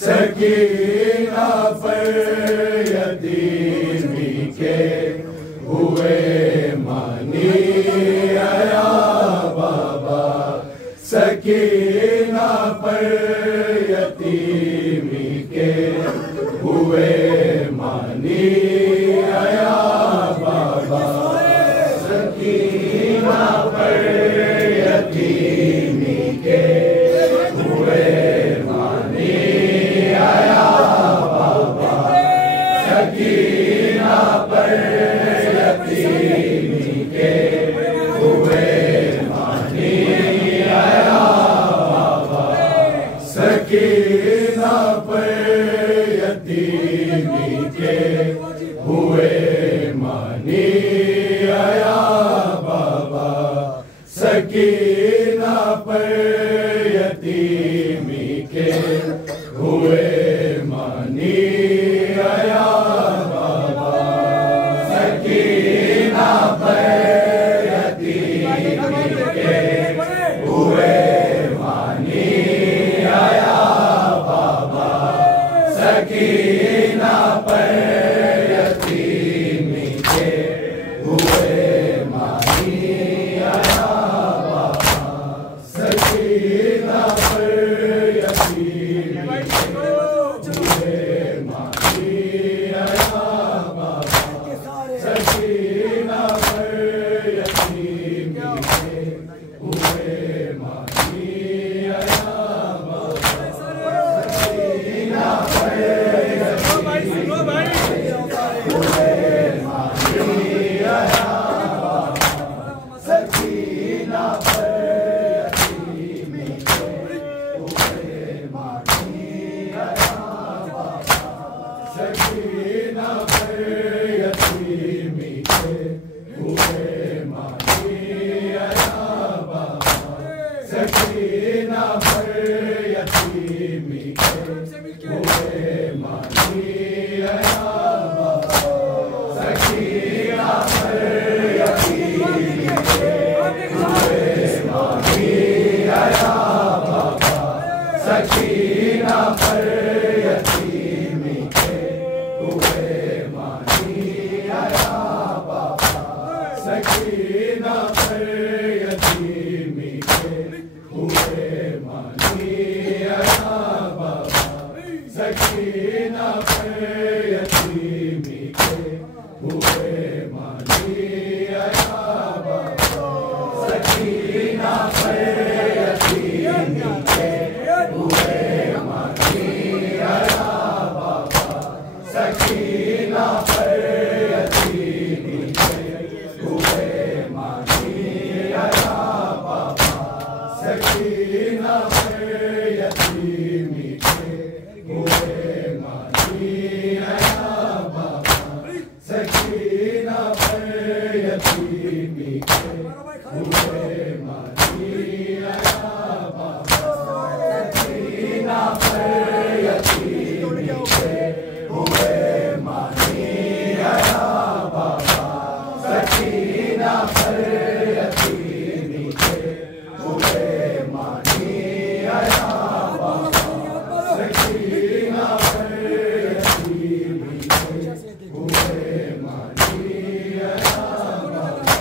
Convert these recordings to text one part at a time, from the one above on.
सकीना पर यतीमी के हुए मानी आया बाबा। सकीना पर यतीमी के हुए मानी आया बाबा। सकीना पर यतीमी के हुए मानी आया बाबा। सकीना पर यतीमी के हुए मानी आया बाबा। सकीना पर यतीमी के हुए मानी आया बाबा। सकीना पर यतीमी के हुए मानी आया बाबा। सकीना पर यतीमी के हुए मानी आया बाबा। सकीना पर यतीमी के हुए मानी आया बाबा। सकीना पर यतीमी के हुए मानी आया बाबा। सकीना पर यतीमी के हुए मानी आया बाबा। सकीना पर यतीमी सकीना पर यतीमी के हुए मानी आया बाबा। सकीना पर यतीमी के हुए मानी आया बाबा। सकीना पर यतीमी के हुए मानी आया बाबा। सकीना पर यतीमी के हुए मानी आया बाबा। सकीना पर यतीमी के हुए मानी आया बाबा। सकीना पर यतीमी के हुए मानी आया बाबा। सकीना पर यतीमी के हुए मानी आया बाबा। सकीना पर यतीमी के हुए मानी आया बाबा। सकीना पर यतीमी के हुए मानी आया बाबा। सकीना पर यतीमी के हुए मानी आया बाबा। सकीना पर यतीमी के हुए मानी आया बाबा। सकीना पर यतीमी के हुए मानी आया बाबा। सकीना पर यतीमी के हुए मानी आया बाबा। सकीना पर यतीमी के हुए मानी आया बाबा।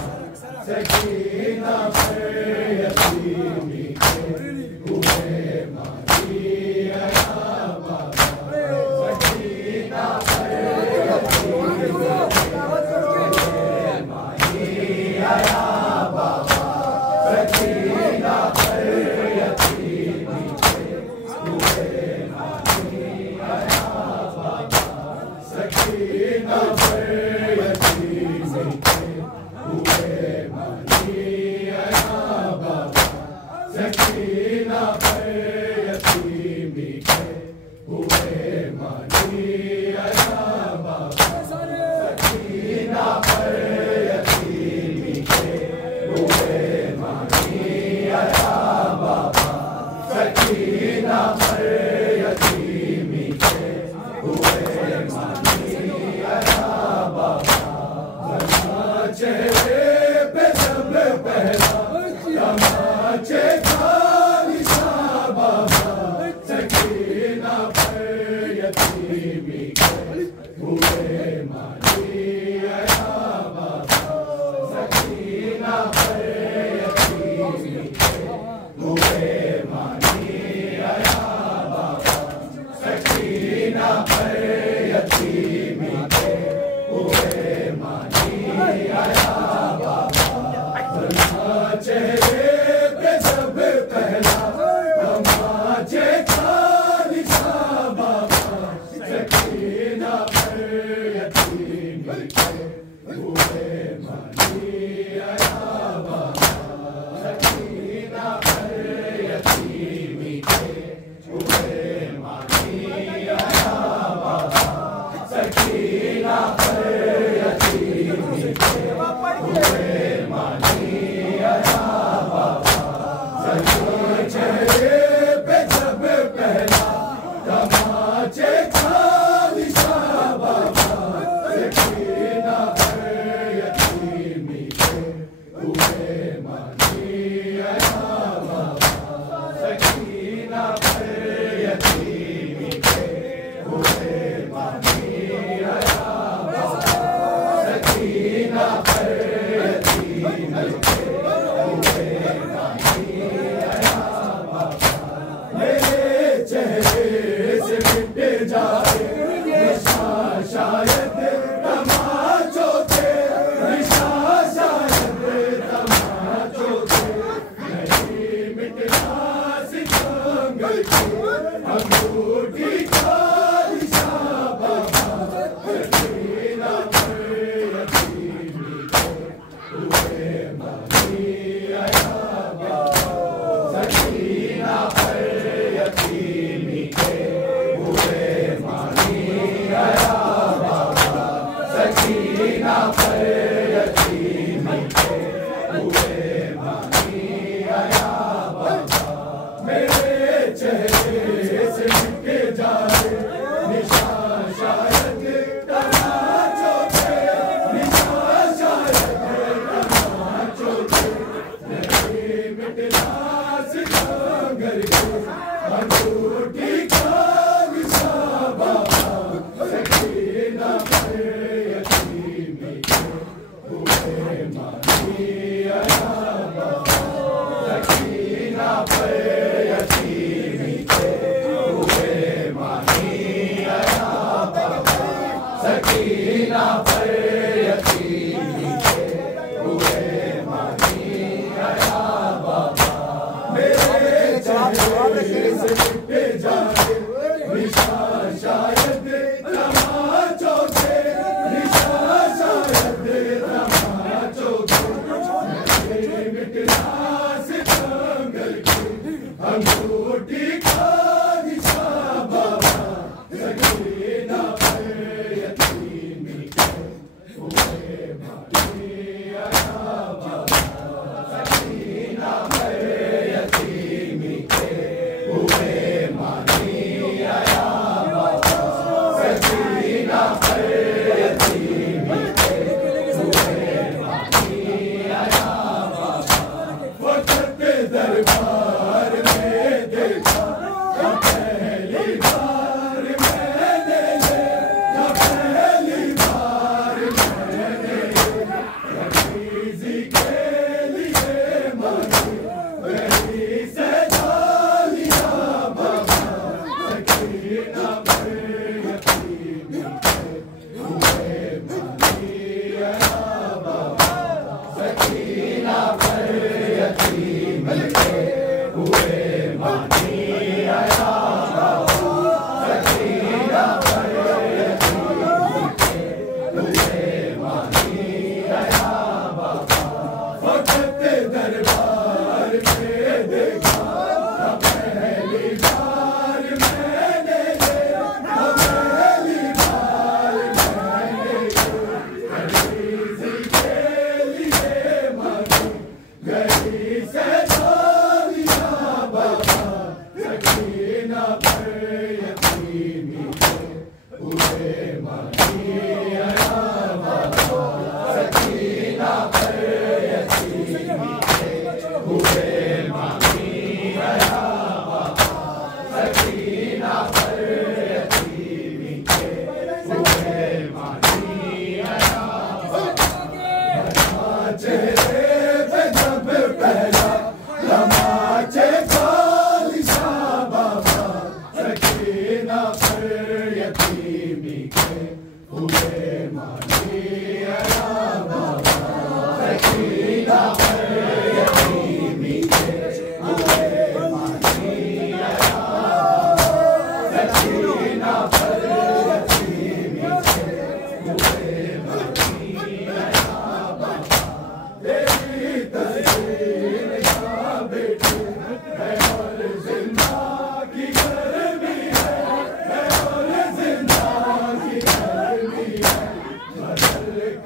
Saki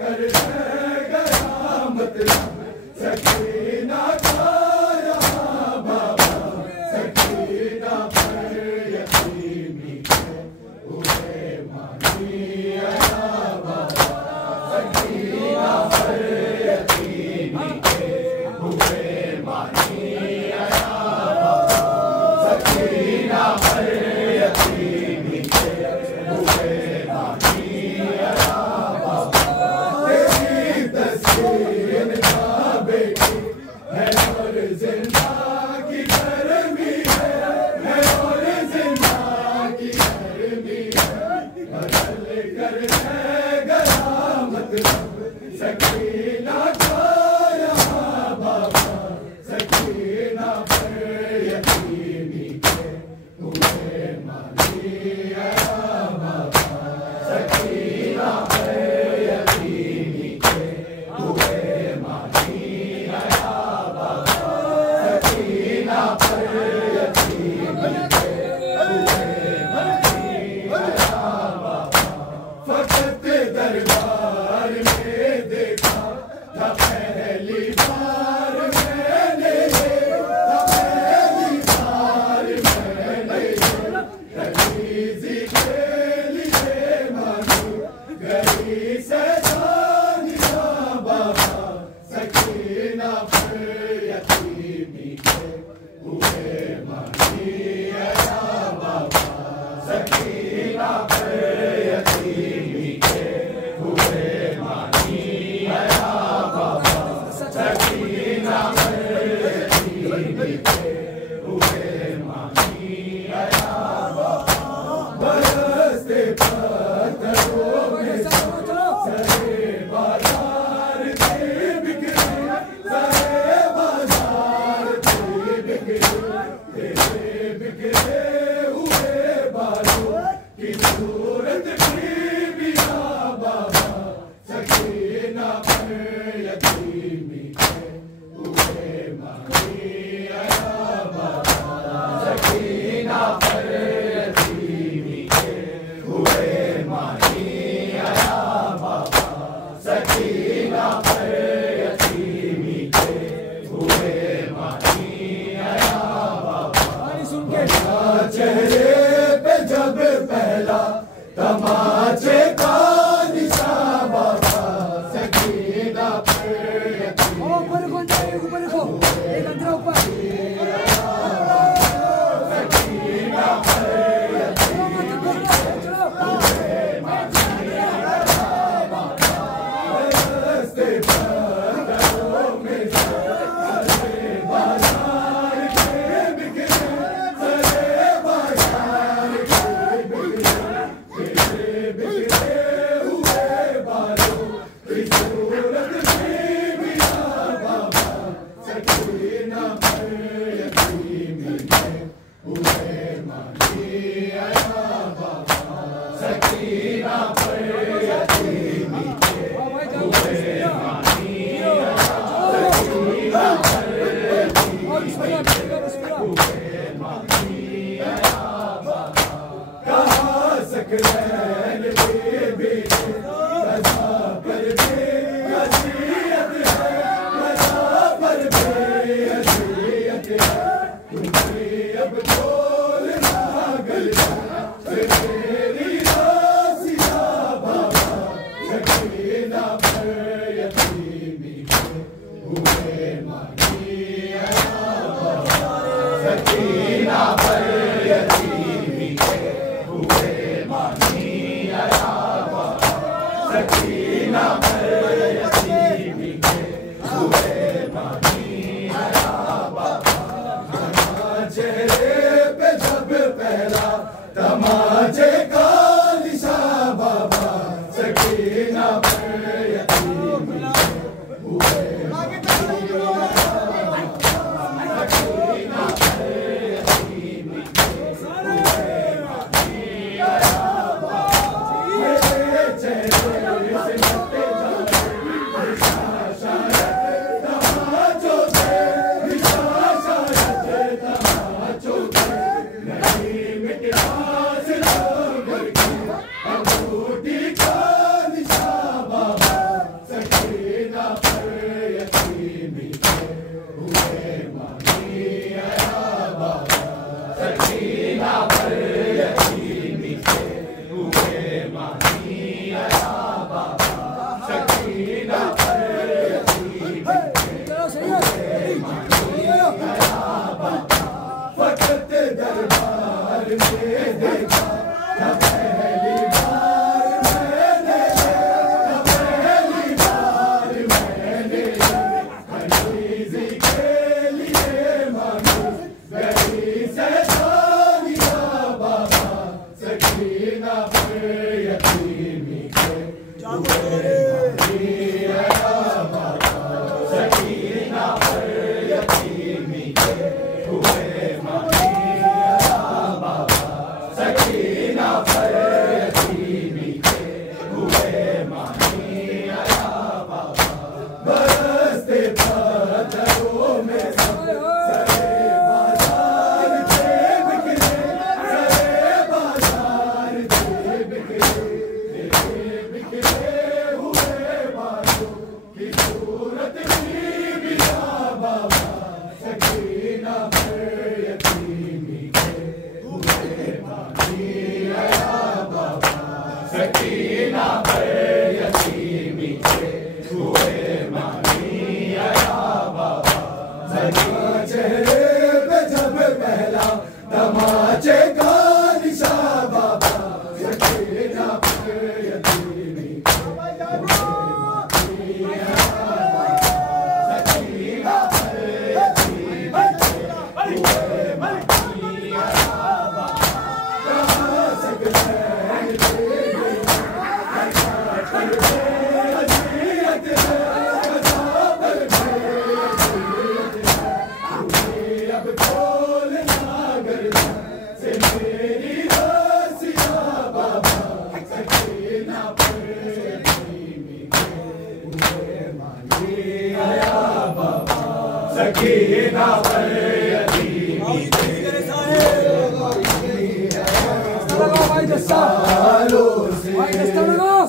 कर गया मतलब सकीना का यहाँ बाबा सकीना पर यतीमी के हुए मानी आया बाबा सकीना पर यतीमी के हुए मानी आया बाबा सकीना पर यतीमी के हुए मानी आया बाबा तेरी तस्वीर का बेटी है और जिंदा की गर्मी है और जिंदा की गर्मी है बदल कर है गया मतलब सकीना का यहाँ बाबा सकीना पर यतीमी के हुए मानी आया बाबा सकीना पर यतीमी के हुए मानी आया बाबा सकीना पर यतीमी के हुए मानी आया बाबा फकत दरबार में देखा था पहली बार मैंने था पहली बार मैंने गलीजी के लिए मानी गली से जानिया बाबा सकीना पर यतीमी के हुए मानी आया बाबा सकीना पर यतीमी के हुए मानी आया बाबा सकीना पर यतीमी के हुए मानी आया बाबा बरसते पत्थरों में सारे बाजार थे बिखरे सारे बाजार थे बिखरे तेरे बिखरे हुए बालों की सूरत भी बिना बाबा सकीना पर यतीमी के हुए मानी आया बाबा सकीना पर यतीमी के हुए मानी आया बाबा सकीना पर यतीमी के हुए मानी आया बाबा चेहरे पे जब पहला तमाचे का निशान बाबा सकीना पर यतीमी ऊपर देखो एक अंदर ऊपर सकीना पर यतीमी के हुए मानी आया बाबा बरसते पत्थरों चेहरे पे जब पहला तमाचे का निशान बाबा सकीना पे यतीमी सकीना पे यतीमी कहाँ सकते सकीना पर यतीमी सालों से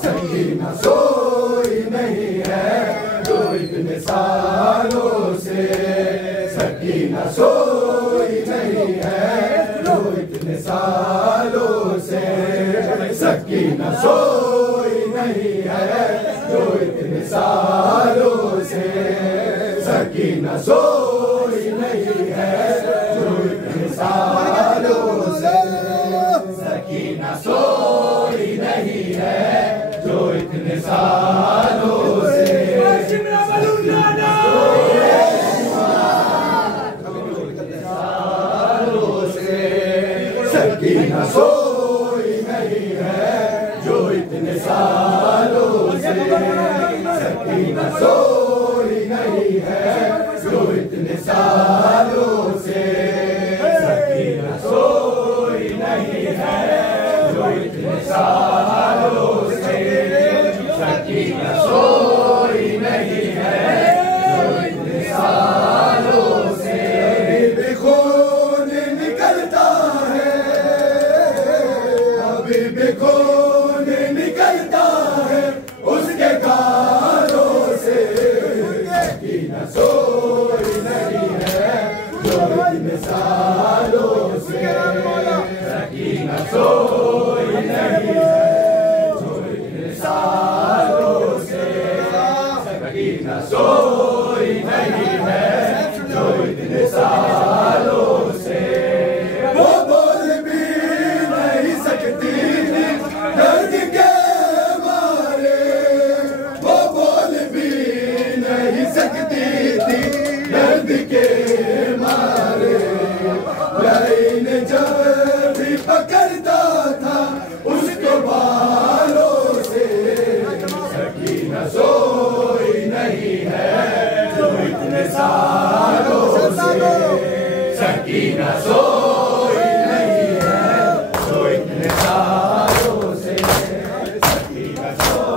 सकीना सोई नहीं है जो इतने सालों से सकीना सोई नहीं है जो इतने सालों से सकीना सोई नहीं है जो इतने सालों से सकीना सोई नहीं है जो इतने सालों से सकीना सोई नहीं है जो इतने सालों से सकीना सोई नहीं है जो इतने सालों से सकीना सोई नहीं है जो इतने सालों से सकीना सोई नहीं है जो इतने सालों से सकीना सोई नहीं है जो इतने सालों से खून निकलता है अभी भी खून निकलता है उसके गालों से सकीना सोई नहीं है जो इतने सालों से सकीना सोई नहीं है जो इतने सालों से सकीना सोई नहीं है जो इतने सालों से वो बोल भी नहीं सकती थी दर्द के मारे वो बोल भी नहीं सकती थी दर्द के मारे लाइन जब भी पकड़ता था उसको बालों से सकीना सोई नहीं है जो इतने सालों से सकीना सोई नहीं है जो इतने सालों से सकीना सोई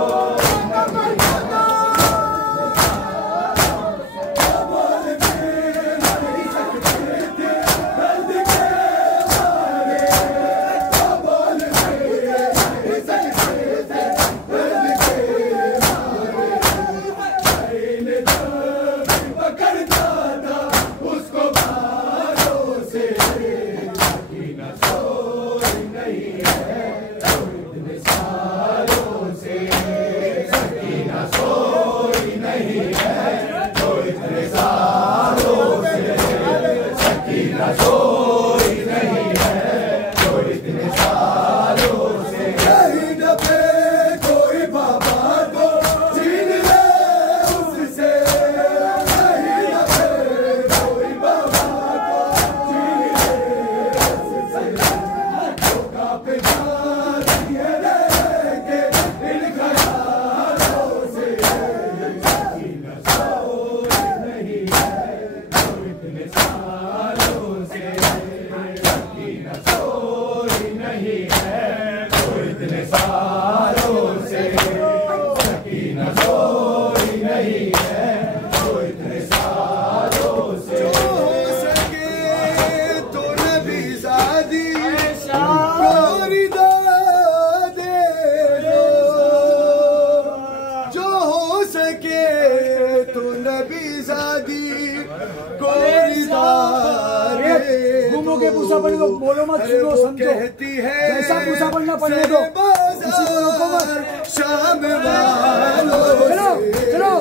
घूमोगे मूसाफरी को बोलो मत, सुनो समझो, जैसा मूसाफर ना पढ़ने दो, किसी को रोको मत। शाम वालों से चलो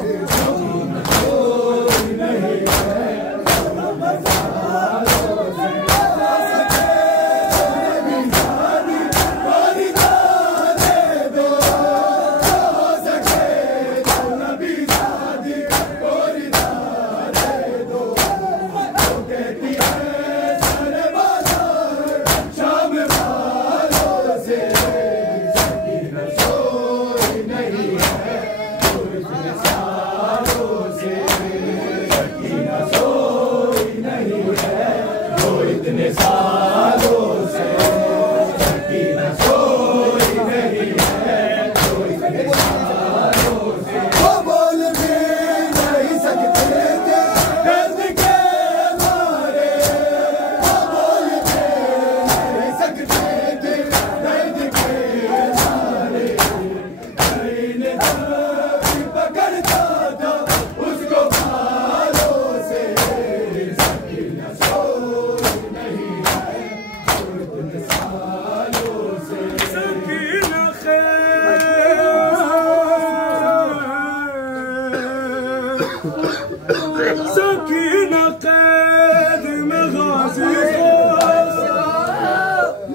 सकीना कैद में गाजी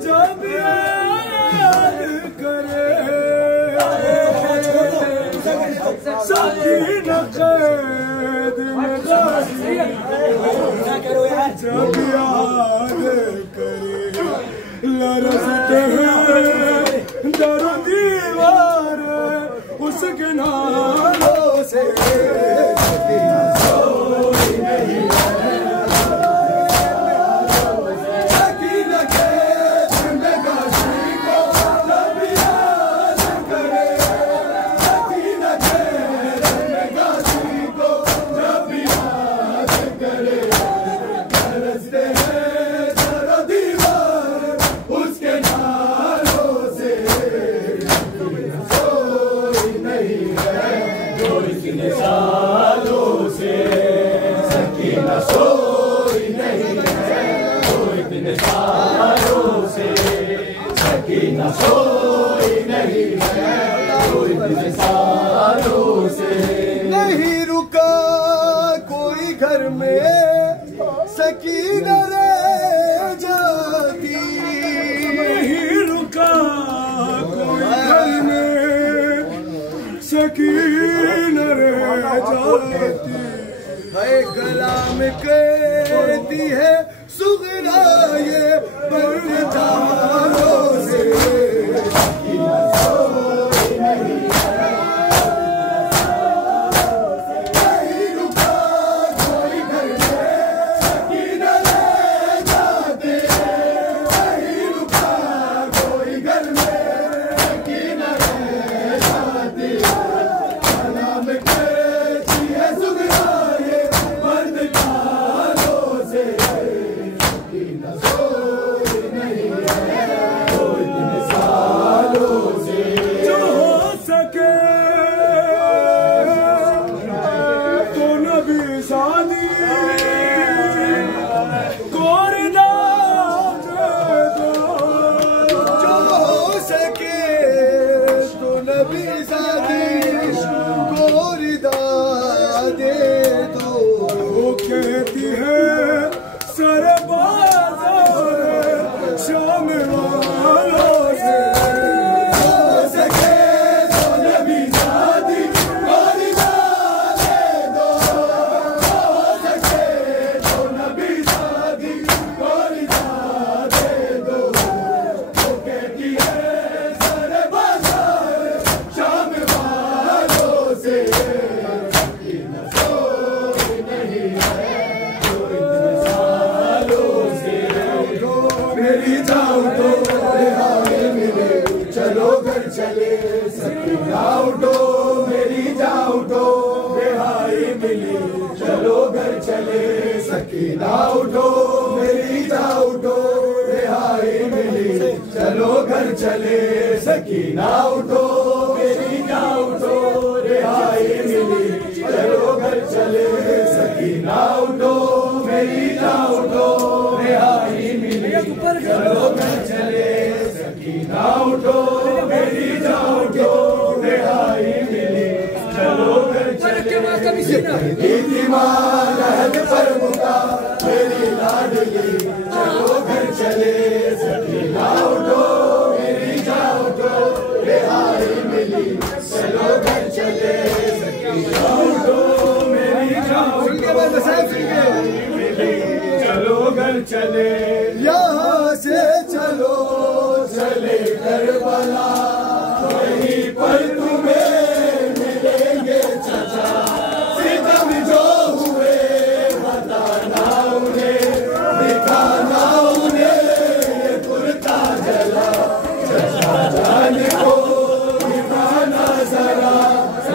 जब याद करे सकीना कैद में गाजी जब याद करे लरसते हैं दर दीवार उसके नालों से नहीं रुका कोई घर में सकीना रह जाती नहीं रुका कोई घर में सकीना रह जाती है गला में कहती है सुगरा ये बरदारों से कहती है सरबाज़ शाम वालों से हो सके तो नबी शादी गोरी दे दो हो सके तो नबी शादी गोरी दे दो वो कहती है सरबाज़ शाम वालों से चले सकीना उठो मेरी जान उठो रिहाई मिली चलो घर चले सकीना उठो मेरी जान उठो रिहाई मिली चलो घर चले सकीना उठो मेरी जान उठो रिहाई मिली चलो घर चले सकीना उठो मेरी जान उठो रिहाई मिली चलो घर चले सकीना उठो मेरी जान उठो कभी सीना लहद पर मुका मेरी लाडली चलो घर चले सकीना उठो मेरी जान उठो रिहाई मिली चलो घर चले सकीना उठो मेरी जान मिली चलो घर चले यहाँ से चलो चले करबला वहीं पर तुम्हें मिलेंगे चचा सितम जो हुए बताना उन्हें दिखाना उन्हें ये कुर्ता जला चचा जान को दिखाना जरा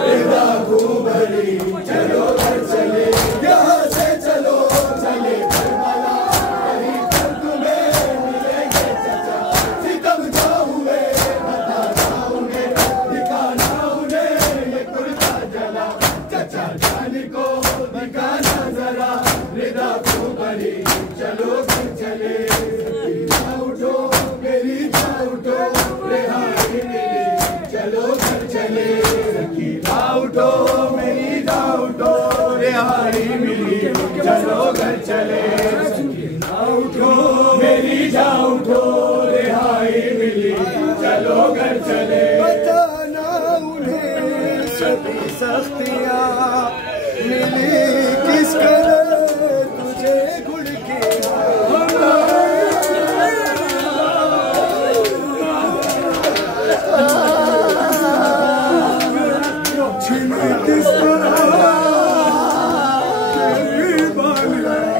रिदा खूबरी चलो घर चले यहाँ से चलो चले करबला वहीं पर तुम्हें मिलेंगे चचा सितम जो हुए बताना उन्हें दिखाना उन्हें ये कुर्ता जला चचा जान को दिखाना जरा रिदा खूबरी चलो घर चले सकीना उठो मेरी जान उठो रिहाई मिली चलो घर चले सकीना उठो मेरी जान उठो रिहाई मिली चलो घर चले सकीना उठो मेरी जान उठो रिहाई मिली चलो घर चले बताना उन्हें सभी सख्तियाँ मिली किस कदर तुझे गुड़ की किस तरह तेरी बालियां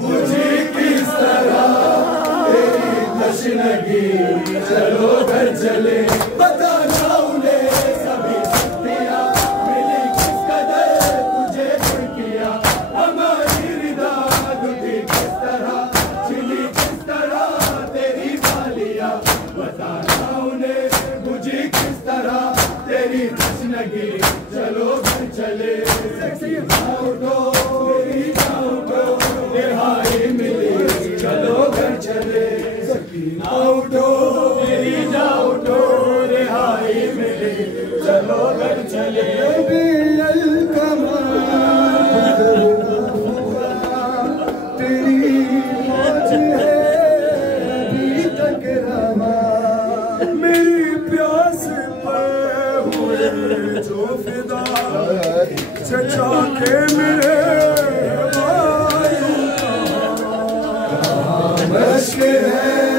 मुझे किस तरह तेरी तशनगी चलो घर चले बताना उन्हें सभी सख्तियाँ मिली किस कदर तुझे गुड़कियाँ हमारी रिदा दुखी किस तरह छिली किस तरह तेरी बालियाँ बताना उन्हें मुझे किस तरह तेरी तशनगी चलो घर चले सकीना उठो मेरी जान उठो रिहाई मिली चलो घर चले सकीना उठो मेरी जान उठो रिहाई मिली चलो घर चले तेरी मौज है अभी तक रवा मेरी प्यास पर हुए जो फिदा चचा के मेरे मश्क है